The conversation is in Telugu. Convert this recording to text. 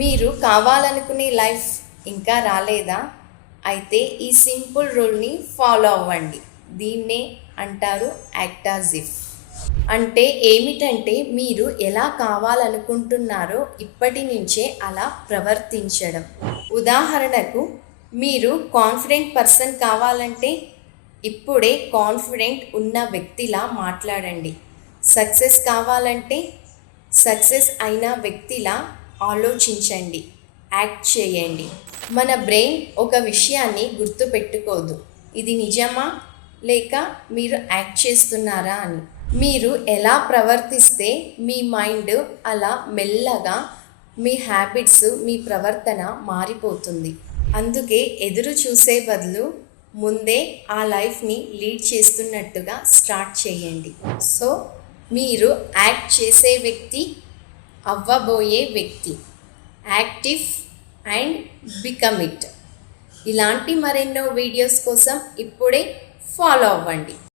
మీరు కావాలనుకునే లైఫ్ ఇంకా రాలేదా? అయితే ఈ సింపుల్ రూల్ని ఫాలో అవ్వండి. దీన్నే అంటారు యాక్ట్ యాజ్ ఇఫ్. అంటే ఏమిటంటే మీరు ఎలా కావాలనుకుంటున్నారో ఇప్పటి నుంచే అలా ప్రవర్తించడం. ఉదాహరణకు మీరు కాన్ఫిడెంట్ పర్సన్ కావాలంటే ఇప్పుడే కాన్ఫిడెంట్ ఉన్న వ్యక్తిలా మాట్లాడండి. సక్సెస్ కావాలంటే సక్సెస్ అయిన వ్యక్తిలా ఆలోచించండి, యాక్ట్ చేయండి. మన బ్రెయిన్ ఒక విషయాన్ని గుర్తుపెట్టుకోదు, ఇది నిజమా లేక మీరు యాక్ట్ చేస్తున్నారా అని. మీరు ఎలా ప్రవర్తిస్తే మీ మైండ్ అలా మెల్లగా మీ హ్యాబిట్స్, మీ ప్రవర్తన మారిపోతుంది. అందుకే ఎదురు చూసే బదులు ముందే ఆ లైఫ్ని లీడ్ చేస్తున్నట్టుగా స్టార్ట్ చేయండి. సో మీరు యాక్ట్ చేసే వ్యక్తి, అవ్వబోయే వ్యక్తి. Active and become it. ఇలాంటి మరెన్నో వీడియోస్ కోసం ఇప్పుడే ఫాలో అవ్వండి.